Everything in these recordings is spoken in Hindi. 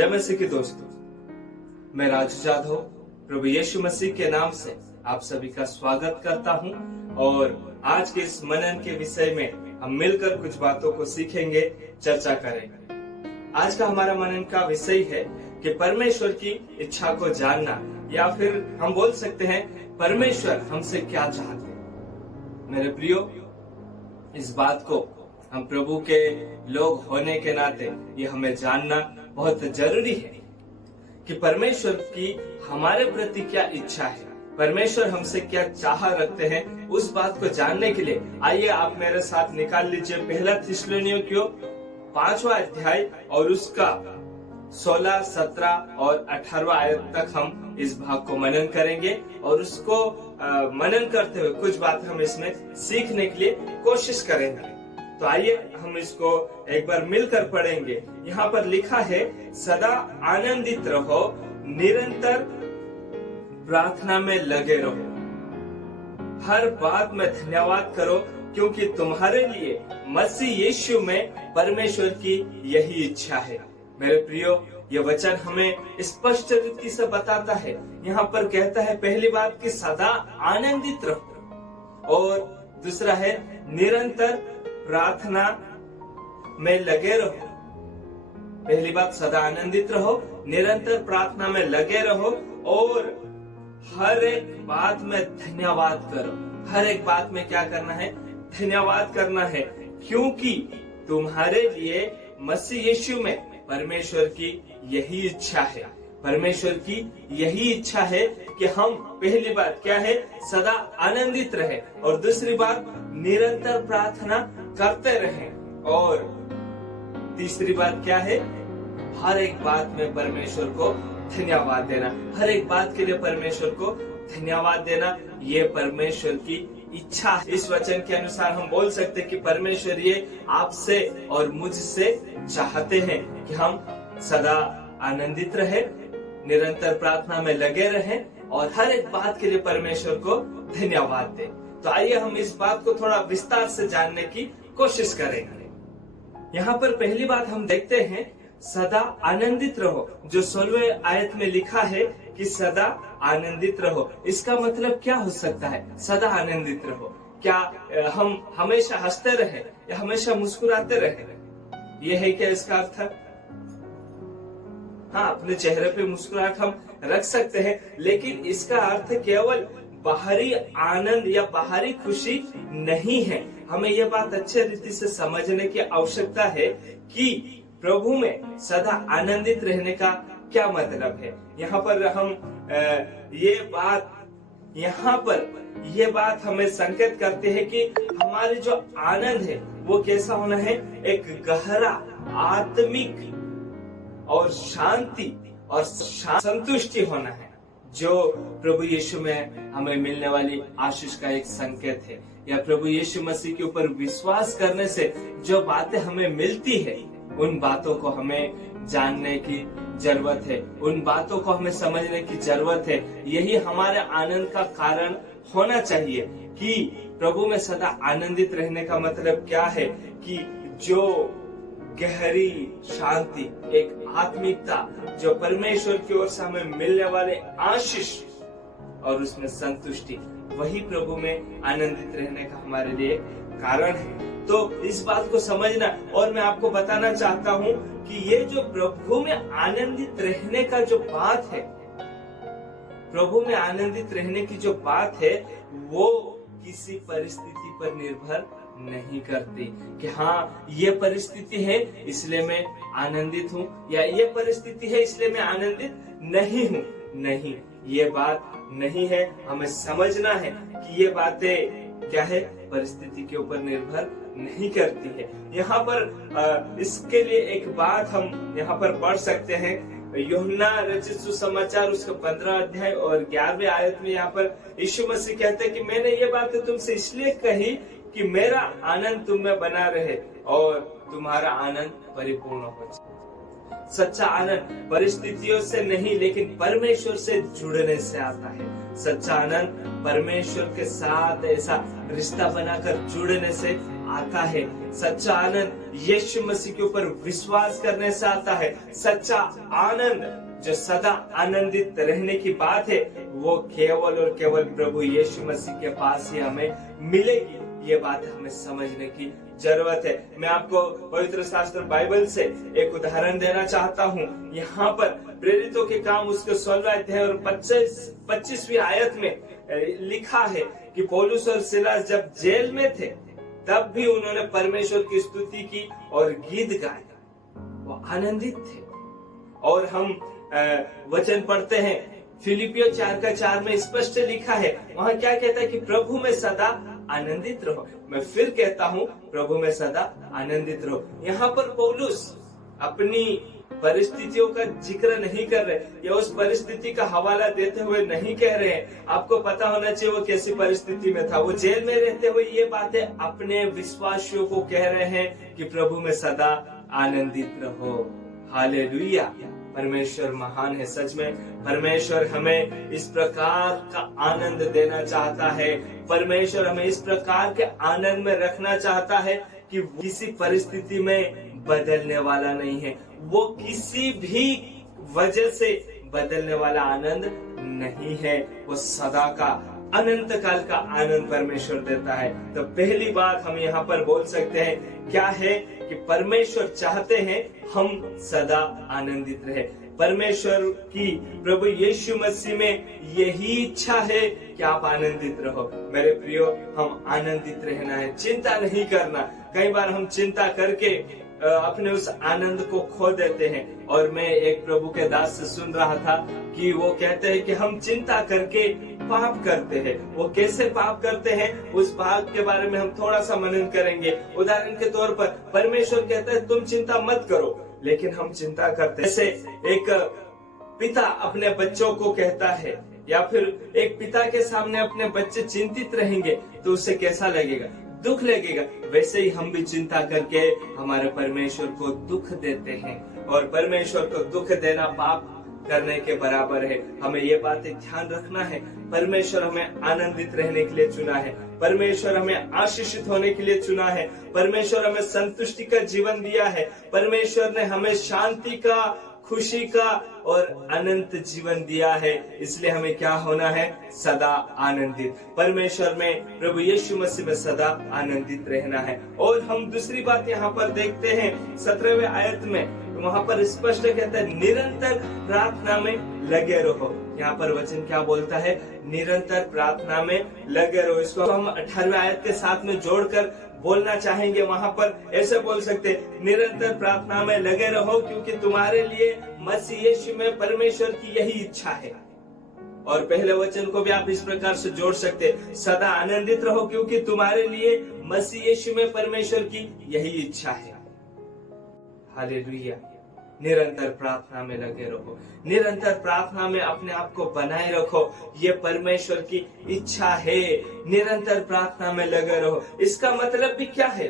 जय मसीह के दोस्तों, मैं राजू जाधव प्रभु यीशु मसीह के नाम से आप सभी का स्वागत करता हूं और आज के इस मनन के विषय में हम मिलकर कुछ बातों को सीखेंगे, चर्चा करेंगे। आज का हमारा मनन का विषय है कि परमेश्वर की इच्छा को जानना, या फिर हम बोल सकते हैं परमेश्वर हमसे क्या चाहते हैं। मेरे प्रियो, इस बात को हम प्रभु के लोग होने के नाते ये हमें जानना बहुत जरूरी है कि परमेश्वर की हमारे प्रति क्या इच्छा है, परमेश्वर हमसे क्या चाह रखते हैं। उस बात को जानने के लिए आइए आप मेरे साथ निकाल लीजिए पहला थिस्सलुनीकियों 5वां अध्याय और उसका 16, 17 और 18वां आयत तक हम इस भाग को मनन करेंगे और उसको मनन करते हुए कुछ बात हम इसमें सीखने के लिए कोशिश करेंगे। तो आइए हम इसको एक बार मिलकर पढ़ेंगे। यहाँ पर लिखा है, सदा आनंदित रहो, निरंतर प्रार्थना में लगे रहो, हर बात में धन्यवाद करो, क्योंकि तुम्हारे लिए मसीह यीशु में परमेश्वर की यही इच्छा है। मेरे प्रियो, ये वचन हमें स्पष्ट रीति से बताता है। यहाँ पर कहता है पहली बात कि सदा आनंदित रहो, और दूसरा है निरंतर प्रार्थना में लगे रहो। पहली बात सदा आनंदित रहो, निरंतर प्रार्थना में लगे रहो और हर एक बात में धन्यवाद करो। हर एक बात में क्या करना है? धन्यवाद करना है, क्योंकि तुम्हारे लिए मसीह यीशु में परमेश्वर की यही इच्छा है। परमेश्वर की यही इच्छा है कि हम, पहली बात क्या है? सदा आनंदित रहे, और दूसरी बात निरंतर प्रार्थना करते रहें, और तीसरी बात क्या है? हर एक बात में परमेश्वर को धन्यवाद देना। हर एक बात के लिए परमेश्वर को धन्यवाद देना, ये परमेश्वर की इच्छा है। इस वचन के अनुसार हम बोल सकते हैं कि परमेश्वर ये आपसे और मुझसे चाहते हैं कि हम सदा आनंदित रहे, निरंतर प्रार्थना में लगे रहें और हर एक बात के लिए परमेश्वर को धन्यवाद दें। तो आइए हम इस बात को थोड़ा विस्तार से जानने की कोशिश करेंगे। यहाँ पर पहली बात हम देखते हैं, सदा आनंदित रहो। जो 16वें आयत में लिखा है कि सदा आनंदित रहो, इसका मतलब क्या हो सकता है? सदा आनंदित रहो, क्या हम हमेशा हंसते रहे या हमेशा मुस्कुराते रहे? ये है क्या इसका अर्थ? हाँ, अपने चेहरे पे मुस्कुराहट हम रख सकते हैं, लेकिन इसका अर्थ केवल बाहरी आनंद या बाहरी खुशी नहीं है। हमें यह बात अच्छे रीति से समझने की आवश्यकता है कि प्रभु में सदा आनंदित रहने का क्या मतलब है। यहाँ पर हम ये बात हमें संकेत करते हैं कि हमारे जो आनंद है वो कैसा होना है? एक गहरा आत्मिक और शांति और संतुष्टि होना है, जो प्रभु यीशु में हमें मिलने वाली आशीष का एक संकेत है। या प्रभु यीशु मसीह के ऊपर विश्वास करने से जो बातें हमें मिलती है, उन बातों को हमें जानने की जरूरत है, उन बातों को हमें समझने की जरूरत है। यही हमारे आनंद का कारण होना चाहिए कि प्रभु में सदा आनंदित रहने का मतलब क्या है? कि जो गहरी शांति, एक आत्मिकता, जो परमेश्वर की ओर से हमें मिलने वाले आशीष और उसमें संतुष्टि, वही प्रभु में आनंदित रहने का हमारे लिए कारण है। तो इस बात को समझना, और मैं आपको बताना चाहता हूँ कि ये जो प्रभु में आनंदित रहने का जो बात है, प्रभु में आनंदित रहने की जो बात है, वो किसी परिस्थिति पर निर्भर नहीं करती कि हाँ ये परिस्थिति है इसलिए मैं आनंदित हूँ, या ये परिस्थिति है इसलिए मैं आनंदित नहीं हूँ। नहीं, ये बात नहीं है। हमें समझना है कि ये बातें क्या है? परिस्थिति के ऊपर निर्भर नहीं करती है। यहाँ पर इसके लिए एक बात हम यहाँ पर पढ़ सकते हैं, यूहन्ना रचित सुसमाचार उसका 15 अध्याय और 11वें आयत में यहाँ पर यीशु मसीह कहते हैं कि मैंने ये बातें तुमसे इसलिए कही कि मेरा आनंद तुम में बना रहे और तुम्हारा आनंद परिपूर्ण हो जाए। सच्चा आनंद परिस्थितियों से नहीं, लेकिन परमेश्वर से जुड़ने से आता है। सच्चा आनंद परमेश्वर के साथ ऐसा रिश्ता बनाकर जुड़ने से आता है। सच्चा आनंद यीशु मसीह के ऊपर विश्वास करने से आता है। सच्चा आनंद जो सदा आनंदित रहने की बात है, वो केवल और केवल प्रभु यीशु मसीह के पास ही हमें मिलेगी। ये बात हमें समझने की जरूरत है। मैं आपको पवित्र शास्त्र बाइबल से एक उदाहरण देना चाहता हूँ। यहाँ पर प्रेरितों के काम उसके 16 अध्याय और 25वीं आयत में लिखा है कि पौलुस और सिलास जब जेल में थे तब भी उन्होंने परमेश्वर की स्तुति की और गीत गाए। वो आनंदित थे। और हम वचन पढ़ते हैं फिलिपियो 4:4 में स्पष्ट लिखा है, वहाँ क्या कहता है कि प्रभु में सदा आनंदित रहो। मैं फिर कहता हूँ, प्रभु में सदा आनंदित रहो। यहाँ पर पौलुस अपनी परिस्थितियों का जिक्र नहीं कर रहे या उस परिस्थिति का हवाला देते हुए नहीं कह रहे हैं। आपको पता होना चाहिए वो कैसी परिस्थिति में था। वो जेल में रहते हुए ये बातें अपने विश्वासियों को कह रहे हैं कि प्रभु में सदा आनंदित रहो। हालेलुया। परमेश्वर महान है। सच में परमेश्वर हमें इस प्रकार का आनंद देना चाहता है। परमेश्वर हमें इस प्रकार के आनंद में रखना चाहता है कि वो किसी परिस्थिति में बदलने वाला नहीं है। वो किसी भी वजह से बदलने वाला आनंद नहीं है। वो सदा का अनंत काल का आनंद परमेश्वर देता है। तो पहली बात हम यहाँ पर बोल सकते हैं क्या है कि परमेश्वर चाहते हैं हम सदा आनंदित रहे। परमेश्वर की प्रभु यीशु मसीह में यही इच्छा है कि आप आनंदित रहो। मेरे प्रियो, हम आनंदित रहना है, चिंता नहीं करना। कई बार हम चिंता करके अपने उस आनंद को खो देते हैं। और मैं एक प्रभु के दास से सुन रहा था कि वो कहते हैं कि हम चिंता करके पाप करते हैं। वो कैसे पाप करते हैं, उस बात के बारे में हम थोड़ा सा मनन करेंगे। उदाहरण के तौर पर परमेश्वर कहता है तुम चिंता मत करो, लेकिन हम चिंता करते हैं। जैसे एक पिता अपने बच्चों को कहता है, या फिर एक पिता के सामने अपने बच्चे चिंतित रहेंगे तो उसे कैसा लगेगा, दुख लगेगा। वैसे ही हम भी चिंता करके हमारे परमेश्वर को दुख देते हैं, और परमेश्वर को दुख देना पाप करने के बराबर है। हमें ये बातें ध्यान रखना है। परमेश्वर हमें आनंदित रहने के लिए चुना है। परमेश्वर हमें आशीषित होने के लिए चुना है। परमेश्वर हमें संतुष्टि का जीवन दिया है। परमेश्वर ने हमें शांति का, खुशी का और अनंत जीवन दिया है। इसलिए हमें क्या होना है, सदा आनंदित। परमेश्वर में, प्रभु यीशु मसीह में सदा आनंदित रहना है। और हम दूसरी बात यहाँ पर देखते हैं 17वें आयत में, वहाँ पर स्पष्ट कहता है निरंतर प्रार्थना में लगे रहो। यहाँ पर वचन क्या बोलता है, निरंतर प्रार्थना में लगे रहो। इसको हम 18वें आयत के साथ में जोड़कर बोलना चाहेंगे। वहाँ पर ऐसे बोल सकते, निरंतर प्रार्थना में लगे रहो क्योंकि तुम्हारे लिए मसीह यीशु में परमेश्वर की यही इच्छा है। और पहले वचन को भी आप इस प्रकार से जोड़ सकते, सदा आनंदित रहो क्योंकि तुम्हारे लिए मसीह यीशु में परमेश्वर की यही इच्छा है। हालेलुया। निरंतर प्रार्थना में लगे रहो, निरंतर प्रार्थना में अपने आप को बनाए रखो। ये परमेश्वर की इच्छा है। निरंतर प्रार्थना में लगे रहो। इसका मतलब भी क्या है,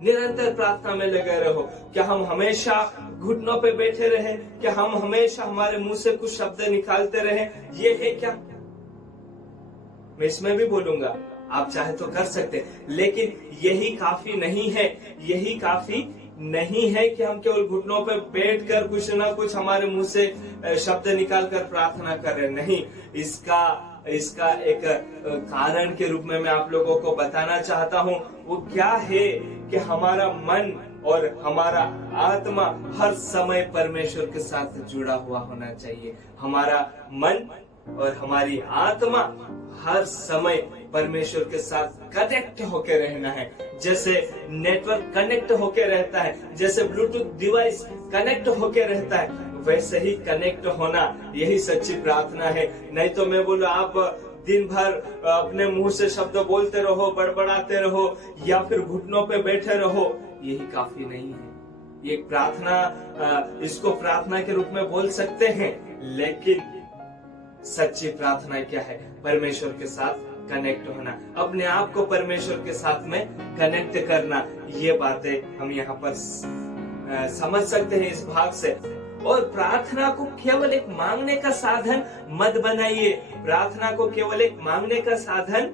निरंतर प्रार्थना में लगे रहो? क्या हम हमेशा घुटनों पे बैठे रहे? क्या हम हमेशा हमारे मुंह से कुछ शब्द निकालते रहे? ये है क्या? मैं इसमें भी बोलूंगा, आप चाहे तो कर सकते, लेकिन यही काफी नहीं है। यही काफी नहीं है कि हम केवल घुटनों पे बैठकर कुछ ना कुछ हमारे मुंह से शब्द निकालकर प्रार्थना कर रहे। नहीं, इसका एक कारण के रूप में मैं आप लोगों को बताना चाहता हूँ। वो क्या है कि हमारा मन और हमारा आत्मा हर समय परमेश्वर के साथ जुड़ा हुआ होना चाहिए। हमारा मन और हमारी आत्मा हर समय परमेश्वर के साथ कनेक्ट होके रहना है। जैसे नेटवर्क कनेक्ट होके रहता है, जैसे ब्लूटूथ डिवाइस कनेक्ट होके रहता है, वैसे ही कनेक्ट होना यही सच्ची प्रार्थना है। नहीं तो मैं बोलूं आप दिन भर अपने मुंह से शब्द बोलते रहो, बड़बड़ाते रहो, या फिर घुटनों पे बैठे रहो, यही काफी नहीं है। ये प्रार्थना, इसको प्रार्थना के रूप में बोल सकते हैं, लेकिन सच्ची प्रार्थना क्या है? परमेश्वर के साथ कनेक्ट होना, अपने आप को परमेश्वर के साथ में कनेक्ट करना। ये बातें हम यहाँ पर समझ सकते हैं इस भाग से। और प्रार्थना को केवल एक मांगने का साधन मत बनाइए। प्रार्थना को केवल एक मांगने का साधन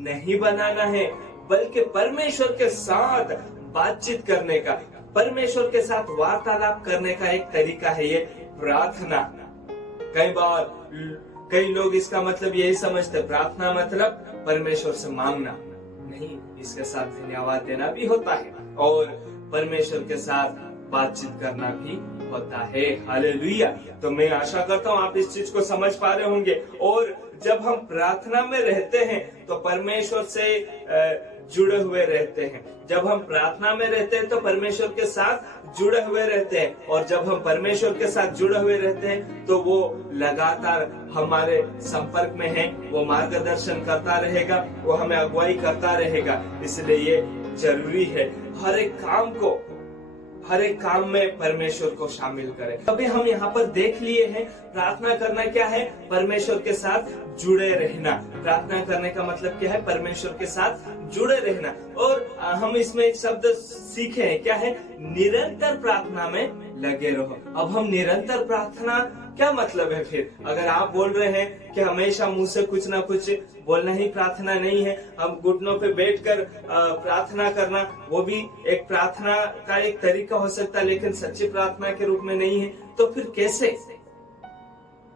नहीं बनाना है, बल्कि परमेश्वर के साथ बातचीत करने का, परमेश्वर के साथ वार्तालाप करने का एक तरीका है ये प्रार्थना। कई बार कई लोग इसका मतलब यही समझते, प्रार्थना मतलब परमेश्वर से मांगना। नहीं, इसके साथ धन्यवाद देना भी होता है और परमेश्वर के साथ बातचीत करना भी होता है। हालेलुया। तो मैं आशा करता हूँ आप इस चीज को समझ पा रहे होंगे। और जब हम प्रार्थना में रहते हैं तो परमेश्वर से जुड़े हुए रहते हैं। जब हम प्रार्थना में रहते हैं तो परमेश्वर के साथ जुड़े हुए रहते हैं, और जब हम परमेश्वर के साथ जुड़े हुए रहते हैं तो वो लगातार हमारे संपर्क में है, वो मार्गदर्शन करता रहेगा, वो हमें अगुवाई करता रहेगा। इसलिए ये जरूरी है हर एक काम में परमेश्वर को शामिल करें। अभी हम यहाँ पर देख लिए हैं प्रार्थना करना क्या है, परमेश्वर के साथ जुड़े रहना। प्रार्थना करने का मतलब क्या है, परमेश्वर के साथ जुड़े रहना। और हम इसमें एक शब्द सीखे हैं, क्या है, निरंतर प्रार्थना में लगे रहो। अब हम निरंतर प्रार्थना क्या मतलब है फिर? अगर आप बोल रहे हैं कि हमेशा मुंह से कुछ ना कुछ बोलना ही प्रार्थना नहीं है, हम घुटनों पे बैठकर प्रार्थना करना वो भी एक प्रार्थना का एक तरीका हो सकता है, लेकिन सच्ची प्रार्थना के रूप में नहीं है, तो फिर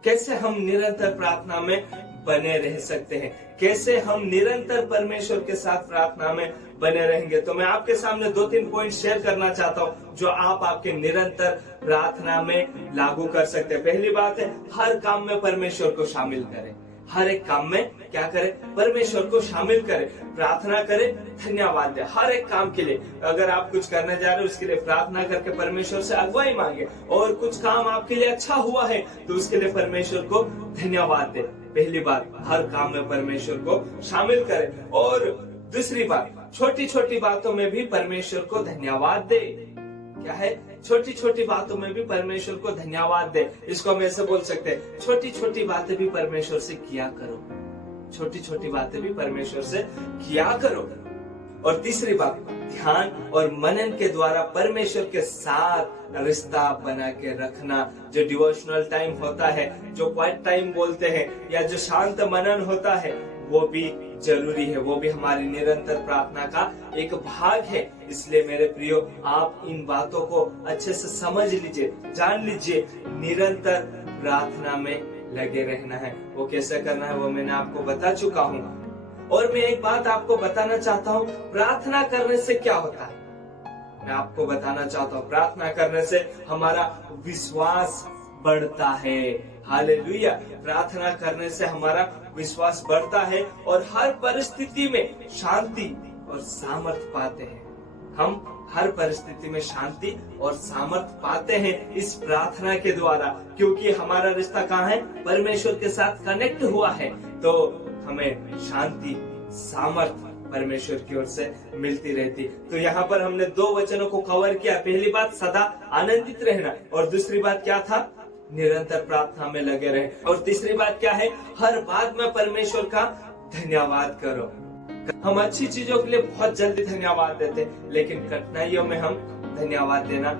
कैसे हम निरंतर प्रार्थना में बने रह सकते हैं? कैसे हम निरंतर परमेश्वर के साथ प्रार्थना में बने रहेंगे? तो मैं आपके सामने 2-3 पॉइंट शेयर करना चाहता हूँ जो आप आपके निरंतर प्रार्थना में लागू कर सकते हैं। पहली बात है, हर काम में परमेश्वर को शामिल करें। हर एक काम में क्या करें, परमेश्वर को शामिल करें, प्रार्थना करें, धन्यवाद दें। हर एक काम के लिए अगर आप कुछ करने जा रहे हो उसके लिए प्रार्थना करके परमेश्वर से अगुवाई मांगे, और कुछ काम आपके लिए अच्छा हुआ है तो उसके लिए परमेश्वर को धन्यवाद दें। पहली बात, हर काम में परमेश्वर को शामिल करें। और दूसरी बात, छोटी छोटी बातों में भी परमेश्वर को धन्यवाद दे। क्या है, छोटी छोटी बातों में भी परमेश्वर को धन्यवाद दे। इसको हम ऐसे बोल सकते हैं, छोटी छोटी बातें भी परमेश्वर से किया करो। छोटी छोटी बातें भी परमेश्वर से किया करो। और तीसरी बात, ध्यान और मनन के द्वारा परमेश्वर के साथ रिश्ता बना के रखना। जो डिवोशनल टाइम होता है, जो क्वाइट टाइम बोलते हैं, या जो शांत मनन होता है, वो भी जरूरी है, वो भी हमारी निरंतर प्रार्थना का एक भाग है। इसलिए मेरे प्रियो, आप इन बातों को अच्छे से समझ लीजिए, जान लीजिए। निरंतर प्रार्थना में लगे रहना है। वो कैसे करना है वो मैंने आपको बता चुका हूँ। और मैं एक बात आपको बताना चाहता हूँ, प्रार्थना करने से क्या होता है। मैं आपको बताना चाहता हूँ, प्रार्थना करने से हमारा विश्वास बढ़ता है। हालेलुया। प्रार्थना करने से हमारा विश्वास बढ़ता है और हर परिस्थिति में शांति और सामर्थ पाते हैं। हम हर परिस्थिति में शांति और सामर्थ पाते हैं इस प्रार्थना के द्वारा, क्योंकि हमारा रिश्ता कहाँ है, परमेश्वर के साथ कनेक्ट हुआ है। तो हमें शांति, सामर्थ परमेश्वर की ओर से मिलती रहती। तो यहाँ पर हमने 2 वचनों को कवर किया। पहली बात, सदा आनंदित रहना, और दूसरी बात क्या था, निरंतर प्रार्थना में लगे रहे। और तीसरी बात क्या है, हर बात में परमेश्वर का धन्यवाद करो। हम अच्छी चीजों के लिए बहुत जल्दी धन्यवाद देते, लेकिन कठिनाइयों में हम धन्यवाद देना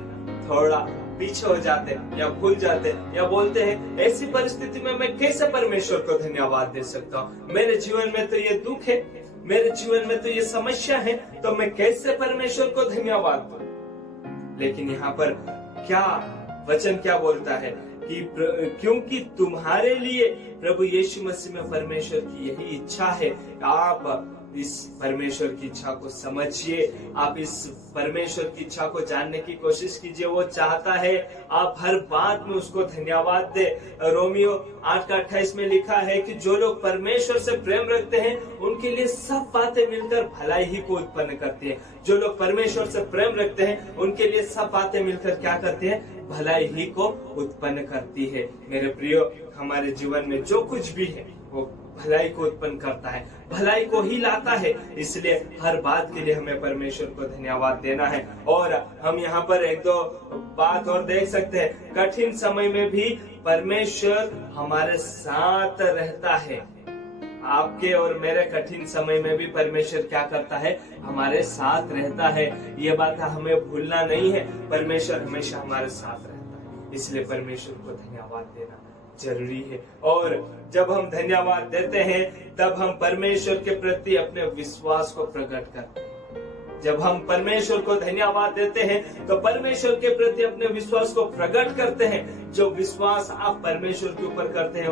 थोड़ा पीछे हो जाते या भूल जाते, या बोलते हैं ऐसी परिस्थिति में मैं कैसे परमेश्वर को धन्यवाद दे सकता हूँ। मेरे जीवन में तो ये दुख है, मेरे जीवन में तो ये समस्या है, तो मैं कैसे परमेश्वर को धन्यवाद दूं। लेकिन यहाँ पर क्या वचन क्या बोलता है कि क्योंकि तुम्हारे लिए प्रभु यीशु मसीह में परमेश्वर की यही इच्छा है। आप इस परमेश्वर की इच्छा को समझिए, आप इस परमेश्वर की इच्छा को जानने की कोशिश कीजिए। वो चाहता है आप हर बात में उसको धन्यवाद दे। रोमियो 8:28 में लिखा है कि जो लोग परमेश्वर से प्रेम रखते हैं उनके लिए सब बातें मिलकर भलाई ही को उत्पन्न करती है। जो लोग परमेश्वर से प्रेम रखते हैं उनके लिए सब बातें मिलकर क्या करती है, भलाई ही को उत्पन्न करती है। मेरे प्रियो, हमारे जीवन में जो कुछ भी है वो भलाई को उत्पन्न करता है, भलाई को ही लाता है। इसलिए हर बात के लिए हमें परमेश्वर को धन्यवाद देना है। और हम यहाँ पर 1-2 बात और देख सकते हैं। कठिन समय में भी परमेश्वर हमारे साथ रहता है। आपके और मेरे कठिन समय में भी परमेश्वर क्या करता है, हमारे साथ रहता है। ये बात हमें भूलना नहीं है, परमेश्वर हमेशा हमारे साथ रहता है। इसलिए परमेश्वर को धन्यवाद देना जरूरी है। और जब हम धन्यवाद देते हैं तब हम परमेश्वर के प्रति अपने विश्वास को प्रकट करते हैं। जब हम परमेश्वर को धन्यवाद देते हैं तो परमेश्वर के प्रति अपने विश्वास को प्रकट करते हैं। जो विश्वास आप परमेश्वर के ऊपर करते हैं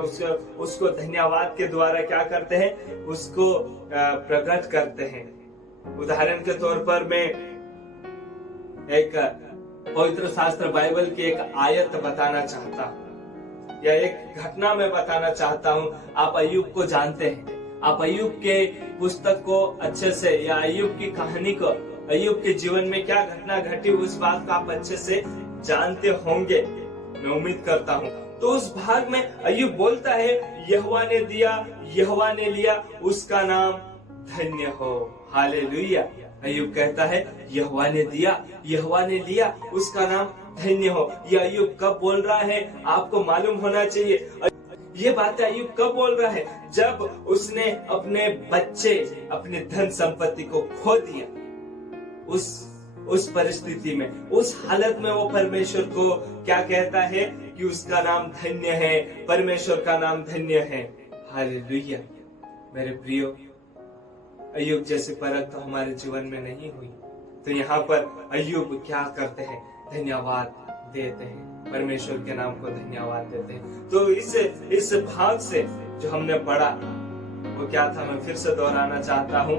उसको धन्यवाद के द्वारा क्या करते हैं, उसको प्रकट करते हैं। उदाहरण के तौर पर मैं एक पवित्र शास्त्र बाइबल की एक आयत बताना चाहता हूँ या एक घटना में बताना चाहता हूँ। आप अय्यूब को जानते हैं, आप अय्यूब के पुस्तक को अच्छे से या अय्यूब की कहानी को, अय्यूब के जीवन में क्या घटना घटी उस बात को आप अच्छे से जानते होंगे, मैं उम्मीद करता हूँ। तो उस भाग में अय्यूब बोलता है, यहोवा ने दिया, यहोवा ने लिया, उसका नाम धन्य हो। हालेलुया। अय्यूब कहता है, यहोवा ने दिया, यहोवा ने लिया, उसका नाम धन्य हो। यह अय्यूब कब बोल रहा है आपको मालूम होना चाहिए। ये बात अय्यूब कब बोल रहा है, जब उसने अपने बच्चे, अपने धन संपत्ति को खो दिया। उस परिस्थिति में, उस हालत में वो परमेश्वर को क्या कहता है कि उसका नाम धन्य है, परमेश्वर का नाम धन्य है। हालेलुया। मेरे प्रियो, अय्यूब जैसी परख तो हमारे जीवन में नहीं हुई, तो यहाँ पर अय्यूब क्या करते हैं, धन्यवाद देते हैं, परमेश्वर के नाम को धन्यवाद देते हैं। तो इस भाग से जो हमने पढ़ा वो क्या था, मैं फिर से दोहराना चाहता हूँ।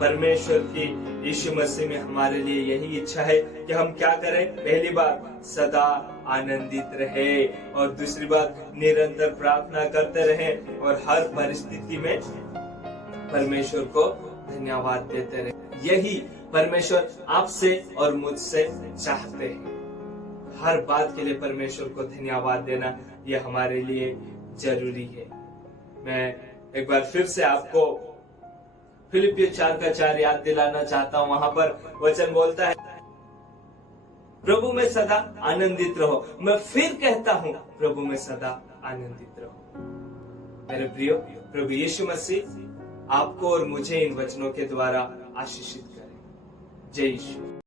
परमेश्वर की यीशु मसीह में हमारे लिए यही इच्छा है कि हम क्या करें। पहली बात, सदा आनंदित रहे, और दूसरी बात, निरंतर प्रार्थना करते रहे, और हर परिस्थिति में परमेश्वर को धन्यवाद देते रहे। यही परमेश्वर आपसे और मुझसे चाहते हैं। हर बात के लिए परमेश्वर को धन्यवाद देना यह हमारे लिए जरूरी है। मैं एक बार फिर से आपको फिलिपियों 4:4 याद दिलाना चाहता हूँ। वहां पर वचन बोलता है, प्रभु में सदा आनंदित रहो। मैं फिर कहता हूँ, प्रभु में सदा आनंदित रहो। मेरे प्रियो, प्रभु यीशु मसीह आपको और मुझे इन वचनों के द्वारा आशीषित करें। जय यीशु।